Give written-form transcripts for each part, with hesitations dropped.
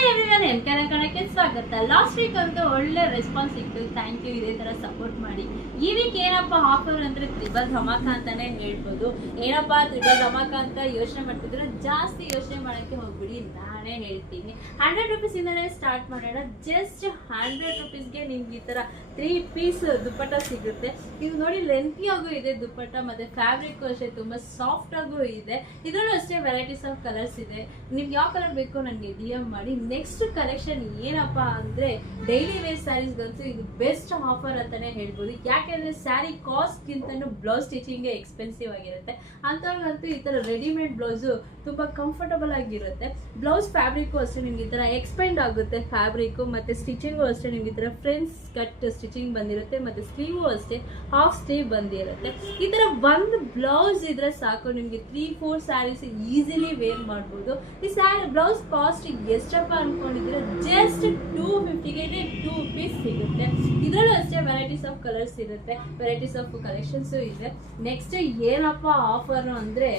Hi everyone, ಎನ್ಕನ ಕಣಕ್ಕೆ ಸ್ವಾಗತ. Last week ಅಂತೂ ಒಳ್ಳೆ ರೆಸ್ಪಾನ್ಸ್ ಸಿಕ್ತು. Thank you. ಇದೇ ತರ ಸಪೋರ್ಟ್ ಮಾಡಿ. ಈ ವೀಕ್ ಏನಪ್ಪ ಆಫರ್ ಅಂದ್ರೆ ತ್ರಿಬಲ್ ಧಮಾಕ ಅಂತಾನೆ ಹೇಳ್ಬೋದು. ಏನಪ್ಪಾ ತ್ರಿಬಲ್ ಧಮಾಕ ಅಂತ ಯೋಚನೆ ಮಾಡ್ತಿದ್ರೆ ಜಾಸ್ತಿ ಯೋಚನೆ ಮಾಡಕ್ಕೆ ಹೋಗ್ಬಿಡಿ, ನಾನೇ ಹೇಳ್ತೀನಿ. 100 rupees ಇಂದನೇ ಸ್ಟಾರ್ಟ್ ಮಾಡೋಣ. ಜಸ್ಟ್ 100 rupeesಗೆ ನಿಮ್ಗೆ ಈ ತರ 3 ಪೀಸ್ ದುಪ್ಪಟ್ಟ ಸಿಗುತ್ತೆ. ಇದು ನೋಡಿ, ಲೆಂತಿ ಆಗು ಇದೆ ದುಪ್ಪಟ್ಟ, ಮತ್ತೆ ಫ್ಯಾಬ್ರಿಕ್ ಅಷ್ಟೇ ತುಂಬಾ ಸಾಫ್ಟ್ ಆಗು ಇದೆ. ಇದರಲ್ಲೂ ಅಷ್ಟೇ ವೆರೈಟೀಸ್ ಆಫ್ ಕಲರ್ಸ್ ಇದೆ. ನಿಮ್ಗೆ ಯಾವ ಕಲರ್ ಬೇಕು ನನಗೆ DM ಮಾಡಿ. ನೆಕ್ಸ್ಟ್ ಕಲೆಕ್ಷನ್ ಏನಪ್ಪಾ ಅಂದ್ರೆ ಡೈಲಿ ವೇರ್ ಸ್ಯಾರೀಸ್ ಗಂತೂ ಇದು ಬೆಸ್ಟ್ ಆಫರ್ ಅಂತಾನೆ ಹೇಳ್ಬೋದು. ಯಾಕೆಂದ್ರೆ ಸ್ಯಾರಿ ಕಾಸ್ಟ್ ಗಿಂತನೂ ಬ್ಲೌಸ್ ಸ್ಟಿಚಿಂಗ್ ಎಕ್ಸ್ಪೆನ್ಸಿವ್ ಆಗಿರುತ್ತೆ. ಅಂತವ್ರಿಗಂತೂ ಈ ತರ ರೆಡಿಮೇಡ್ ಬ್ಲೌಸ್ ತುಂಬಾ ಕಂಫರ್ಟಬಲ್ ಆಗಿರುತ್ತೆ. ಬ್ಲೌಸ್ ಫ್ಯಾಬ್ರಿಕ್ ಅಷ್ಟೇ ನಿಮ್ಗೆ ಈ ತರ ಎಕ್ಸ್ಪೆಂಡ್ ಆಗುತ್ತೆ ಫ್ಯಾಬ್ರಿಕ್, ಮತ್ತೆ ಸ್ಟಿಚಿಂಗು ಅಷ್ಟೇ ನಿಮ್ಗೆ ಈ ತರ ಫ್ರೆಂಡ್ಸ್ ಕಟ್ ಸ್ಟಿಚಿಂಗ್ ಬಂದಿರುತ್ತೆ, ಮತ್ತೆ ಸ್ಲೀವು ಅಷ್ಟೇ ಹಾಫ್ ಸ್ಲೀವ್ ಬಂದಿರುತ್ತೆ. ಈ ತರ ಒಂದು ಬ್ಲೌಸ್ ಇದ್ರೆ ಸಾಕು, ನಿಮ್ಗೆ 3-4 ಸ್ಯಾರೀಸ್ ಈಸಿಲಿ ವೇರ್ ಮಾಡ್ಬೋದು. ಈ ಸ್ಯಾರಿ ಬ್ಲೌಸ್ ಕಾಸ್ಟ್ ಎಷ್ಟಪ್ಪ ಅನ್ಕೊಂಡಿದ್ರೆ ಜಸ್ಟ್ 250ಗೆ 2 ಪೀಸ್ ಸಿಗುತ್ತೆ. ಇದರಲ್ಲೂ ಅಷ್ಟೇ ವೆರೈಟೀಸ್ ಆಫ್ ಕಲರ್ಸ್ ಇರುತ್ತೆ, ವೆರೈಟೀಸ್ ಆಫ್ ಕಲೆಕ್ಷನ್ಸ್ ಇದೆ. ನೆಕ್ಸ್ಟ್ ಏನಪ್ಪ ಆಫರ್ ಅಂದ್ರೆ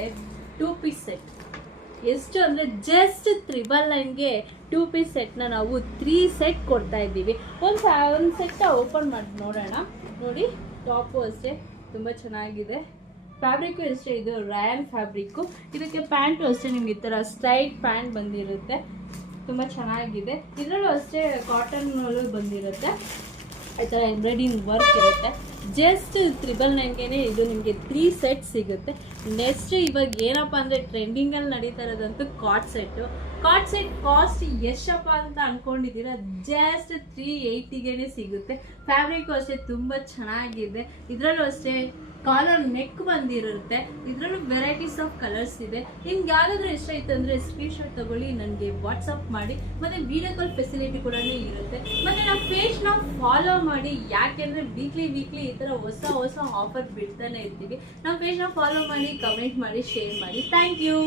2 ಪೀಸ್ ಸೆಟ್. ಎಷ್ಟು ಅಂದ್ರೆ ಜಸ್ಟ್ 999ಗೆ 2 ಪೀಸ್ ಸೆಟ್ನ ನಾವು 3 ಸೆಟ್ ಕೊಡ್ತಾ ಇದ್ದೀವಿ. ಒಂದು ಸೆಟ್ ಓಪನ್ ಮಾಡಿ ನೋಡೋಣ. ನೋಡಿ, ಟಾಪು ಅಷ್ಟೇ ತುಂಬಾ ಚೆನ್ನಾಗಿದೆ. ಫ್ಯಾಬ್ರಿಕ್ಕು ಅಷ್ಟೇ, ಇದು ರಯಾನ್ ಫ್ಯಾಬ್ರಿಕ್ಕು. ಇದಕ್ಕೆ ಪ್ಯಾಂಟು ಅಷ್ಟೇ ನಿಮ್ಗೆ ಈ ಥರ ಸ್ಟ್ರೈಟ್ ಪ್ಯಾಂಟ್ ಬಂದಿರುತ್ತೆ, ತುಂಬ ಚೆನ್ನಾಗಿದೆ. ಇದರಲ್ಲೂ ಅಷ್ಟೇ ಕಾಟನ್ ಬಂದಿರುತ್ತೆ, ಈ ಥರ ಎಂಬ್ರಾಯ್ಡಿಂಗ್ ವರ್ಕ್ ಇರುತ್ತೆ. ಜಸ್ಟ್ 999ಗೆ ಇದು ನಿಮಗೆ 3 ಸೆಟ್ ಸಿಗುತ್ತೆ. ನೆಕ್ಸ್ಟ್ ಇವಾಗ ಏನಪ್ಪ ಅಂದರೆ ಟ್ರೆಂಡಿಂಗಲ್ಲಿ ನಡೀತಾ ಇರೋದಂತೂ ಕಾಟ್ ಸೆಟ್ಟು. ಕಾಟ್ ಸೆಟ್ ಕಾಸ್ಟ್ ಎಷ್ಟಪ್ಪ ಅಂತ ಅನ್ಕೊಂಡಿದ್ದೀರಾ, ಜಸ್ಟ್ 380ಗೆ ಸಿಗುತ್ತೆ. ಫ್ಯಾಬ್ರಿಕ್ಕು ಅಷ್ಟೇ ತುಂಬ ಚೆನ್ನಾಗಿದೆ. ಇದರಲ್ಲೂ ಅಷ್ಟೇ ಕಾಲರ್ ನೆಕ್ ಬಂದಿರುತ್ತೆ. ಇದರಲ್ಲೂ ವೆರೈಟೀಸ್ ಆಫ್ ಕಲರ್ಸ್ ಇದೆ. ನಿಮ್ಗೆ ಯಾವ್ದಾದ್ರು ಇಷ್ಟ ಆಯ್ತು ಅಂದರೆ ಸ್ಕ್ರೀನ್ಶಾಟ್ ತಗೊಳ್ಳಿ, ನನಗೆ ವಾಟ್ಸಪ್ ಮಾಡಿ. ಮತ್ತು ವಿಡಿಯೋ ಕಾಲ್ ಫೆಸಿಲಿಟಿ ಕೂಡ ಇರುತ್ತೆ. ಮತ್ತು ನಾವು ಪೇಜ್ನ ಫಾಲೋ ಮಾಡಿ, ಯಾಕೆಂದರೆ ವೀಕ್ಲಿ ಈ ಥರ ಹೊಸ ಆಫರ್ ಬಿಡ್ತಾನೆ ಇರ್ತೀವಿ. ನಮ್ಮ ಪೇಜ್ನ ಫಾಲೋ ಮಾಡಿ, ಕಮೆಂಟ್ ಮಾಡಿ, ಶೇರ್ ಮಾಡಿ. Thank you.